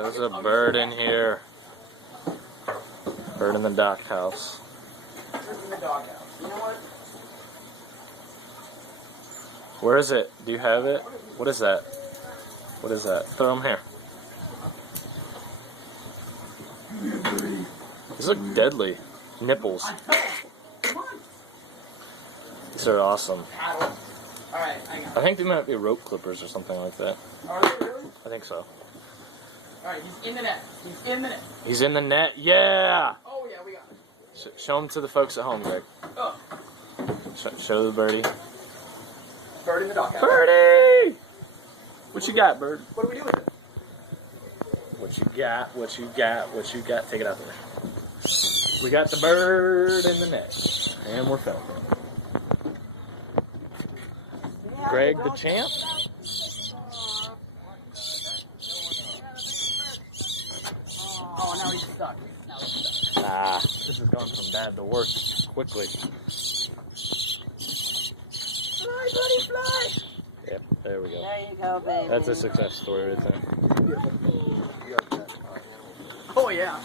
There's a bird in here. Bird in the dockhouse. Bird in the doghouse. You know what? Where is it? Do you have it? What is that? What is that? Throw him here. These look deadly. Nipples. Come on. These are awesome. Paddle. Alright, I got it. I think they might be rope clippers or something like that. Are they really? I think so. Alright, he's in the net. He's in the net. He's in the net. Yeah! Oh, yeah, we got it. Show him to the folks at home, Greg. Oh. Show the birdie. Bird in the doghouse. Birdie! What you got, bird? What do we do with it? What you got? What you got? What you got? Take it out there. We got the bird in the net. And we're filming. Greg the champ. Oh, now he's stuck. Ah, this has gone from bad to worse quickly. Fly, buddy, fly! Yep, there we go. There you go, baby. That's a success story right there. Oh, yeah.